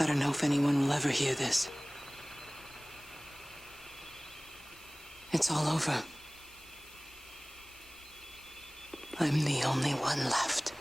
I don't know if anyone will ever hear this. It's all over. I'm the only one left.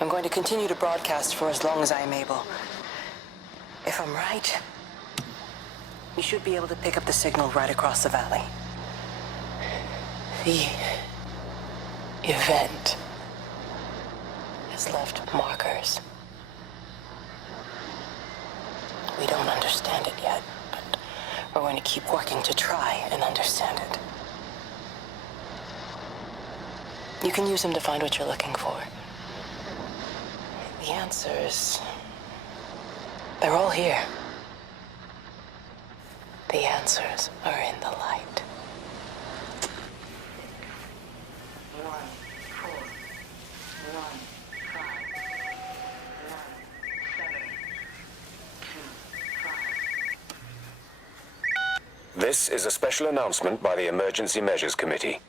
I'm going to continue to broadcast for as long as I am able. If I'm right, we should be able to pick up the signal right across the valley. The event has left markers. We don't understand it yet, but we're going to keep working to try and understand it. You can use them to find what you're looking for. The answers, they're all here. The answers are in the light. 1, 4, 1, 5, 1, 7, 2, 5. This is a special announcement by the Emergency Measures Committee.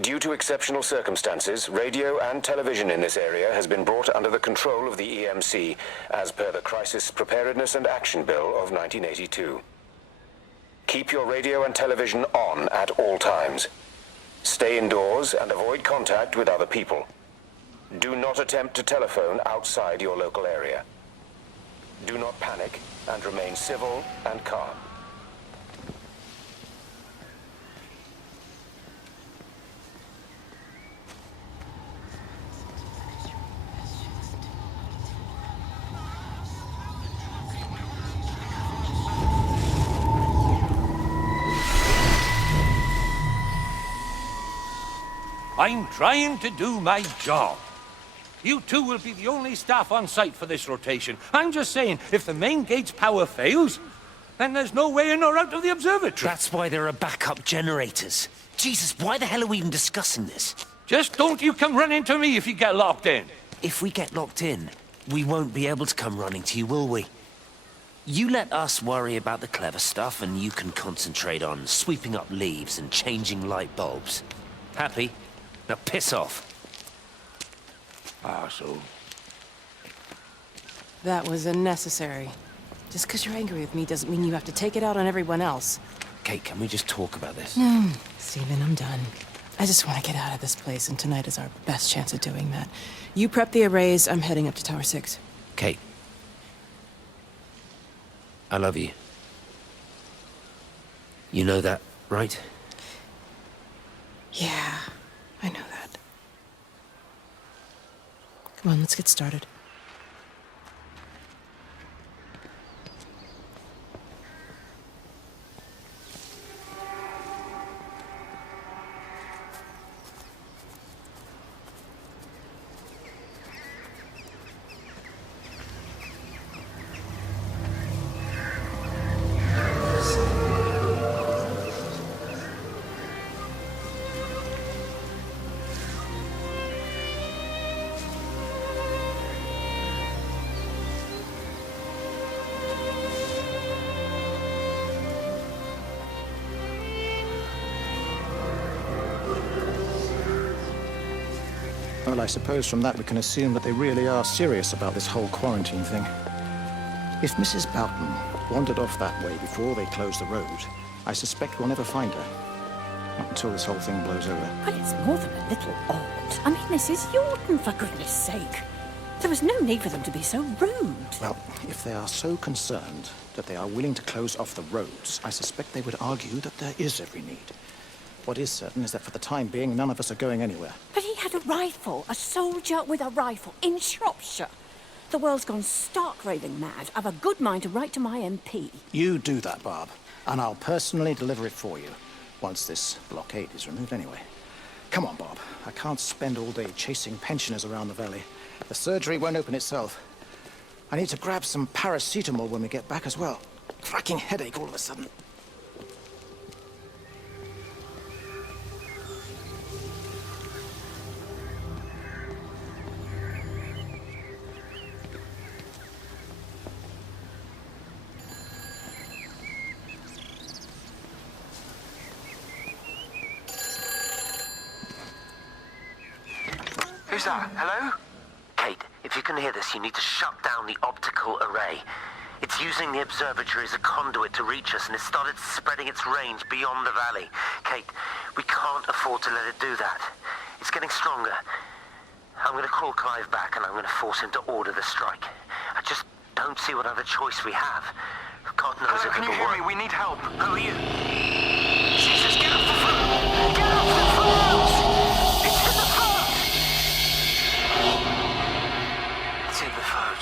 Due to exceptional circumstances, radio and television in this area has been brought under the control of the EMC as per the Crisis Preparedness and Action Bill of 1982. Keep your radio and television on at all times. Stay indoors and avoid contact with other people. Do not attempt to telephone outside your local area. Do not panic and remain civil and calm. I'm trying to do my job. You two will be the only staff on site for this rotation. I'm just saying, if the main gate's power fails, then there's no way in or out of the observatory. That's why there are backup generators. Jesus, why the hell are we even discussing this? Just don't you come running to me if you get locked in. If we get locked in, we won't be able to come running to you, will we? You let us worry about the clever stuff, and you can concentrate on sweeping up leaves and changing light bulbs. Happy? Now piss off. Arsehole. That was unnecessary. Just because you're angry with me doesn't mean you have to take it out on everyone else. Kate, can we just talk about this? No, Stephen, I'm done. I just want to get out of this place, and tonight is our best chance of doing that. You prep the arrays, I'm heading up to Tower 6. Kate. I love you. You know that, right? Yeah, I know that. Come on, let's get started. Well, I suppose from that we can assume that they really are serious about this whole quarantine thing. If Mrs. Boughton wandered off that way before they closed the road, I suspect we'll never find her. Not until this whole thing blows over. But it's more than a little odd. I mean, this is Yaughton, for goodness sake. There was no need for them to be so rude. Well, if they are so concerned that they are willing to close off the roads, I suspect they would argue that there is every need. What is certain is that for the time being, none of us are going anywhere. But he had a rifle, a soldier with a rifle, in Shropshire. The world's gone stark raving mad. I've a good mind to write to my MP. You do that, Barb, and I'll personally deliver it for you, once this blockade is removed anyway. Come on, Bob. I can't spend all day chasing pensioners around the valley. The surgery won't open itself. I need to grab some paracetamol when we get back as well. Cracking headache all of a sudden. Who's that? Hello? Kate, if you can hear this, you need to shut down the optical array. It's using the observatory as a conduit to reach us, and it's started spreading its range beyond the valley. Kate, we can't afford to let it do that. It's getting stronger. I'm going to call Clive back, and I'm going to force him to order the strike. I just don't see what other choice we have. God knows Hello, if can you it'll hear work. me? We need help. Who are you? Jesus, get off the phone! Get off the phone! It's in the phone! It's in the phone.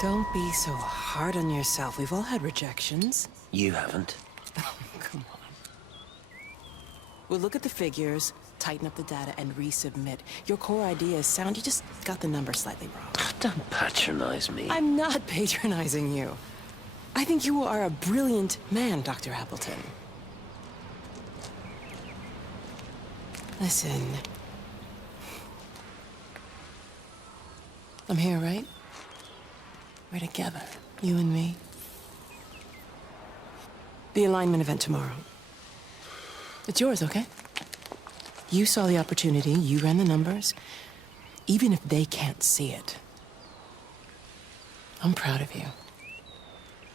Don't be so hard on yourself. We've all had rejections. You haven't. Come on. We'll look at the figures, tighten up the data, and resubmit. Your core idea is sound. You just got the number slightly wrong. Don't patronize me. I'm not patronizing you. I think you are a brilliant man, Dr. Appleton. Listen. I'm here, right? We're together, you and me. The alignment event tomorrow. It's yours, okay? You saw the opportunity, you ran the numbers. Even if they can't see it, I'm proud of you.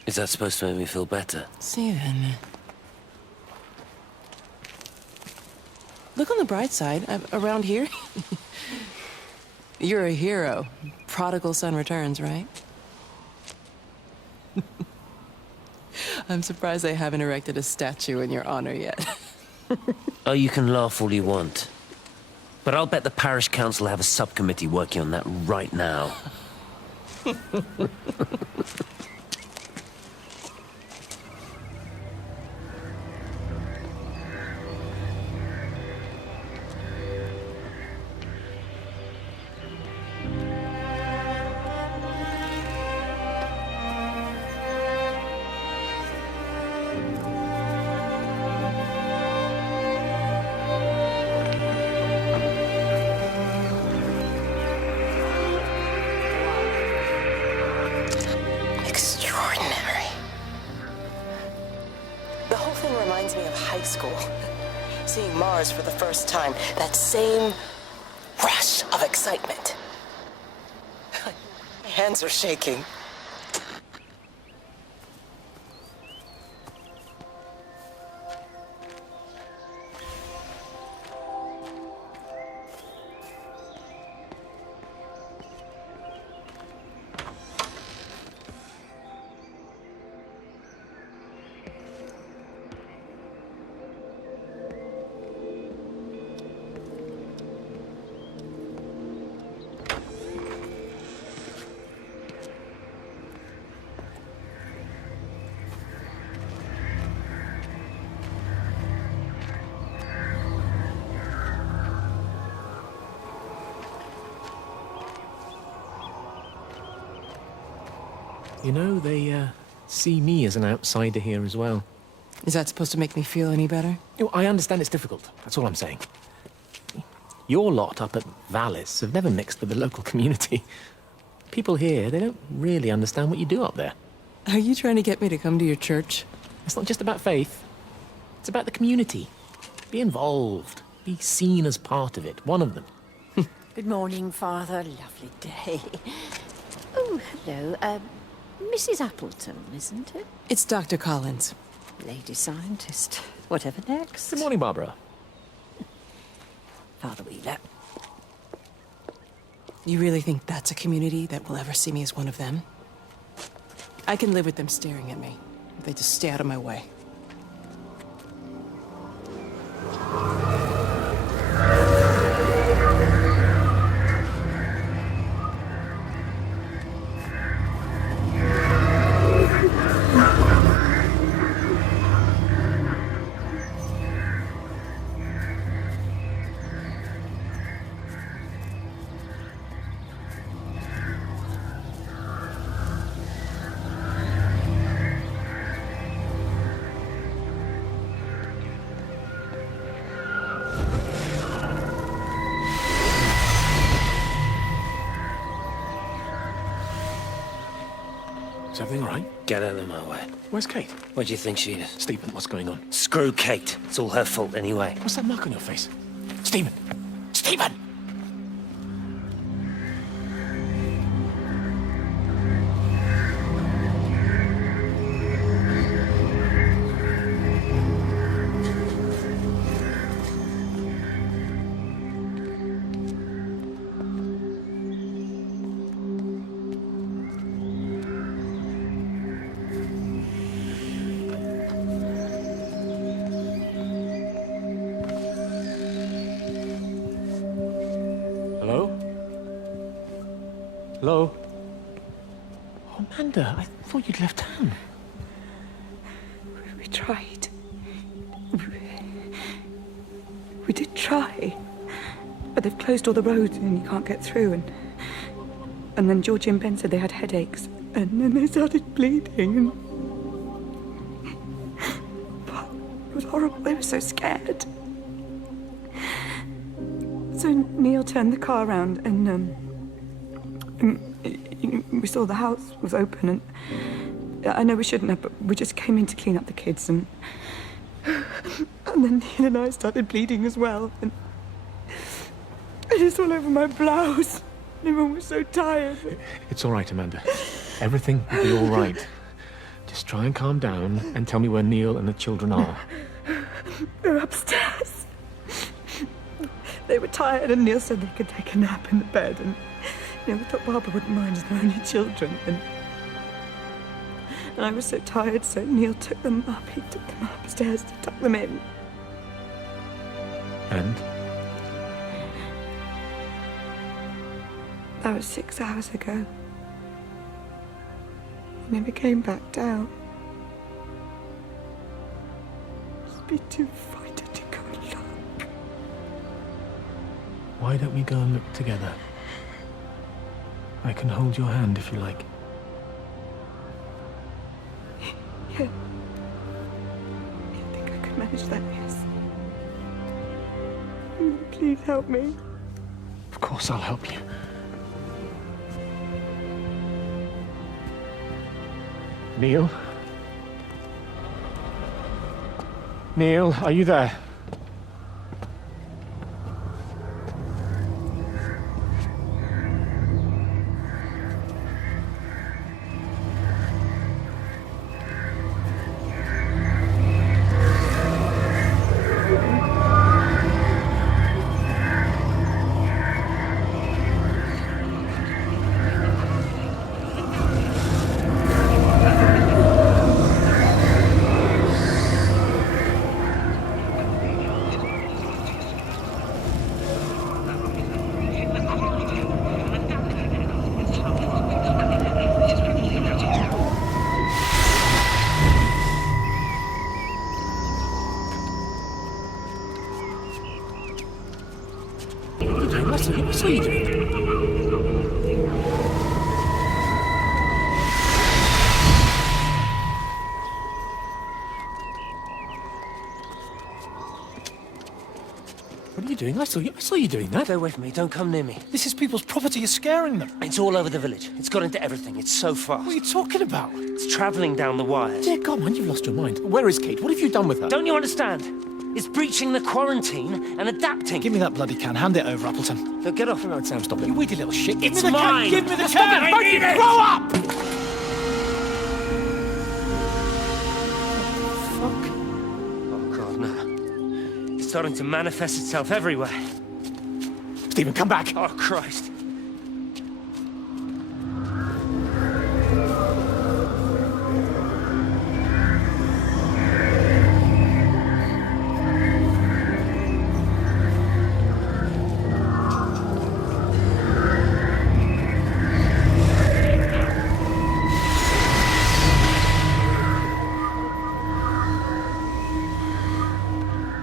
Is that supposed to make me feel better? Steven. Look on the bright side. Around here, you're a hero. Prodigal son returns, right? I'm surprised they haven't erected a statue in your honor yet. Oh, you can laugh all you want. But I'll bet the parish council have a subcommittee working on that right now. Extraordinary. The whole thing reminds me of high school. Seeing Mars for the first time. That same rush of excitement. My hands are shaking. You know, they see me as an outsider here as well. Is that supposed to make me feel any better? You know, I understand it's difficult. That's all I'm saying. Your lot up at Vallis have never mixed with the local community. People here, they don't really understand what you do up there. Are you trying to get me to come to your church? It's not just about faith. It's about the community. Be involved. Be seen as part of it. One of them. Good morning, Father. Lovely day. Oh, hello. Mrs. Appleton, isn't it? It's Dr. Collins. Lady scientist. Whatever next. Good morning, Barbara. Father Wheeler. You really think that's a community that will ever see me as one of them? I can live with them staring at me. If they just stay out of my way. Is everything all right? Get out of my way. Where's Kate? What do you think she is? Stephen, what's going on? Screw Kate. It's all her fault anyway. What's that mark on your face? Stephen! Stephen! Hello? Hello? Oh, Amanda, I thought you'd left town. We tried. We did try. But they've closed all the roads and you can't get through. And then Georgie and Ben said they had headaches. And then they started bleeding. But it was horrible. They were so scared. So Neil turned the car around and we saw the house was open and I know we shouldn't have, but we just came in to clean up the kids and then Neil and I started bleeding as well and it's all over my blouse. Everyone was so tired. It's all right, Amanda. Everything will be all right. Just try and calm down and tell me where Neil and the children are. They're upstairs. They were tired and Neil said they could take a nap in the bed and we thought Barbara wouldn't mind as they're only children and I was so tired so Neil took them up. He took them upstairs to tuck them in. And? That was 6 hours ago. He never came back down. Just be too frightened to go look. Why don't we go and look together? I can hold your hand if you like. Yeah. I think I could manage that, yes. Please help me. Of course I'll help you. Neil? Neil, are you there? What's he doing? What are you doing? I saw you doing that. Stay away from me. Don't come near me. This is people's property. You're scaring them. It's all over the village. It's got into everything. It's so fast. What are you talking about? It's travelling down the wires. Dear God, man, you've lost your mind. Where is Kate? What have you done with her? Don't you understand? It's breaching the quarantine and adapting. Give me that bloody can. Hand it over, Appleton. Look, get off. No, Sam, stop it. You weedy little shit. It's mine. Give me the Stop can. it. I need it. Grow up! Fuck. Oh, God, no. It's starting to manifest itself everywhere. Stephen, come back. Oh, Christ.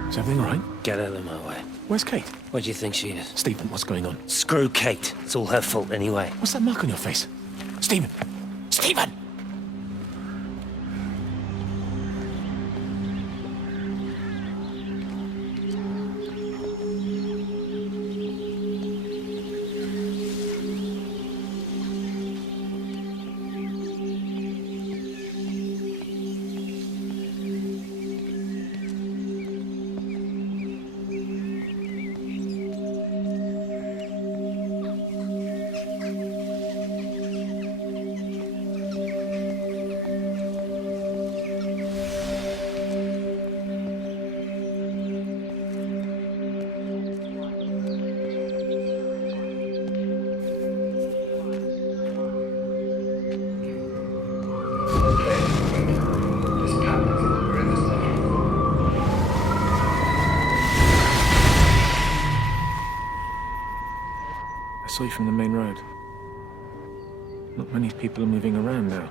Is everything all right? Get out of my way. Where's Kate? Where do you think she is? Stephen, what's going on? Screw Kate. It's all her fault anyway. What's that mark on your face? Stephen! Stephen! I saw you from the main road. Not many people are moving around now.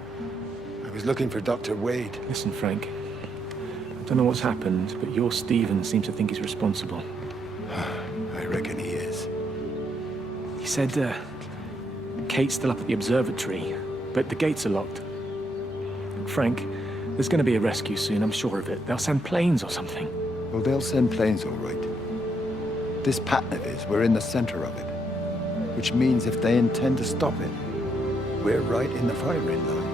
I was looking for Dr. Wade. Listen, Frank. I don't know what's happened, but your Stephen seems to think he's responsible. I reckon he is. He said, Kate's still up at the observatory, but the gates are locked. Frank, there's going to be a rescue soon, I'm sure of it. They'll send planes or something. Well, they'll send planes, all right. This pattern of his, we're in the center of it. Which means if they intend to stop it, we're right in the firing line.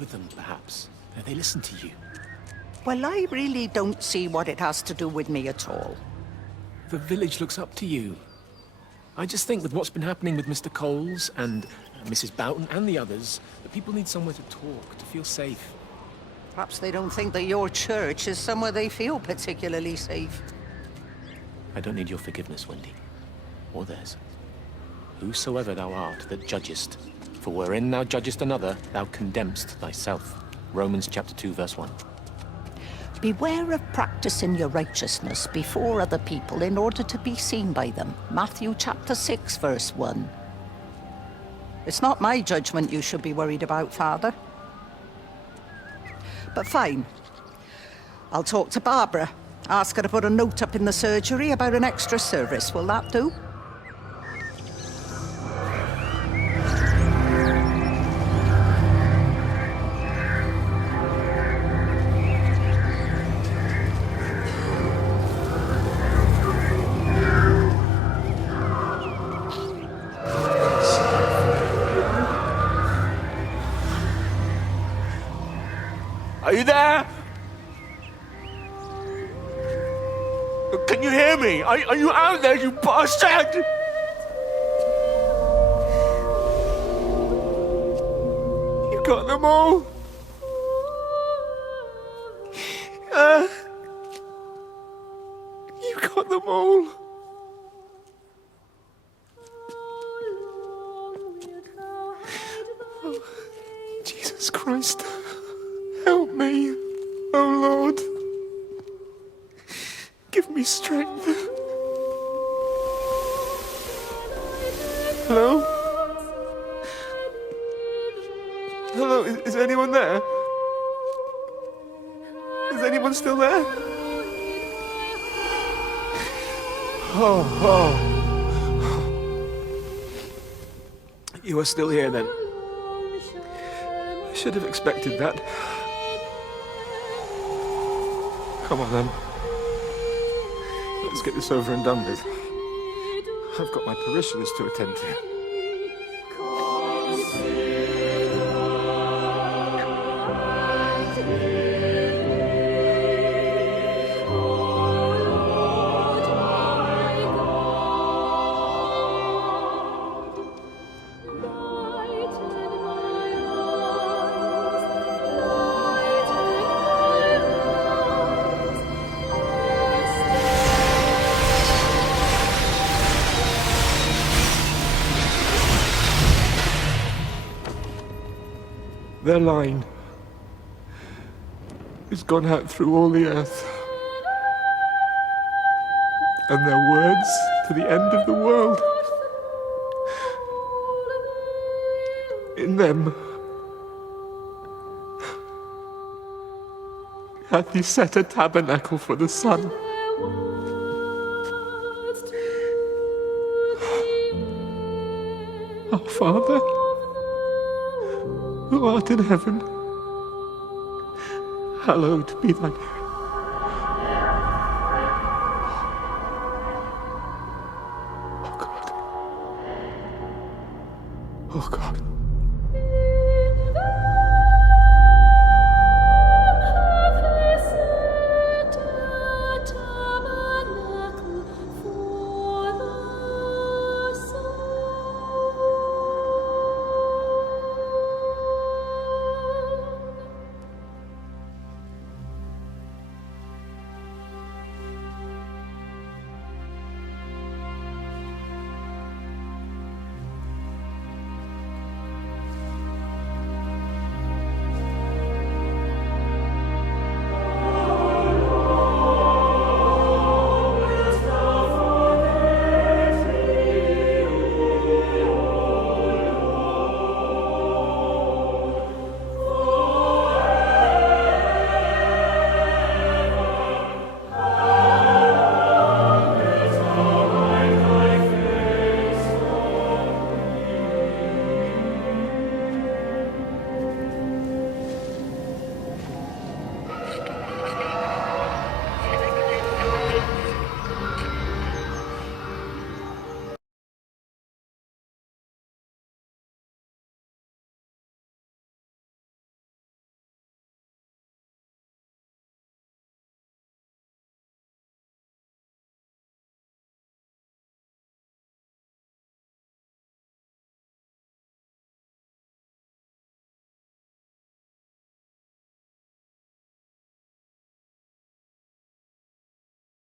With them, perhaps. They listen to you. Well, I really don't see what it has to do with me at all. The village looks up to you. I just think with what's been happening with Mr. Coles and Mrs. Boughton and the others, that people need somewhere to talk, to feel safe. Perhaps they don't think that your church is somewhere they feel particularly safe. I don't need your forgiveness, Wendy. Or theirs. Whosoever thou art that judgest, for wherein thou judgest another, thou condemnest thyself. Romans chapter 2, verse 1. Beware of practicing your righteousness before other people in order to be seen by them. Matthew chapter 6, verse 1. It's not my judgment you should be worried about, Father. But fine. I'll talk to Barbara. Ask her to put a note up in the surgery about an extra service. Will that do? Are you there? Can you hear me? Are you out there, you bastard? You got them all. You got them all. Christ, help me, oh Lord. Give me strength. Hello? Hello, is anyone there? Is anyone still there? Oh. You are still here then? I should have expected that. Come on then. Let's get this over and done with. I've got my parishioners to attend to. Their line has gone out through all the earth, and their words to the end of the world. In them hath he set a tabernacle for the sun. Our Father, who art in heaven, hallowed be thy name. Oh God. Oh God.